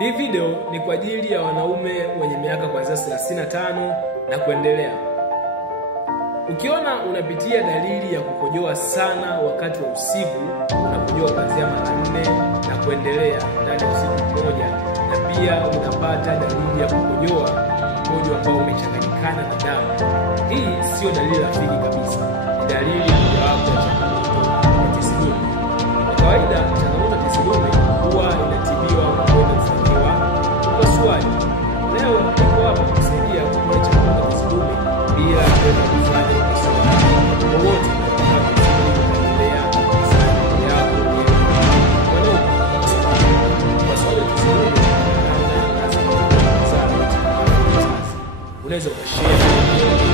Hii video ni kwa ajili ya wanaume wenye miaka kuanzia 35 na kuendelea. Ukiona unapitia dalili ya kukojoa sana wakati wa usiku, unakojoa kuanzia mara 4 na kuendelea ndani ya usiku mmoja, na pia unapata dalili ya kukojoa mkojo ambao umechanganyikana na damu, hii sio dalili rafiki kabisa. Ni dalili mojawapo ya changamoto ya tezi dume. Kwa kawaida changamoto ya tezi dume huwa inatibiwa kwa kwenda kufanyiwa upasuaji. Leo niko hapa kusaidia kuponya changamoto ya tezi dume bila kwenda kufanya upasuaji wowote. Unaweza kushare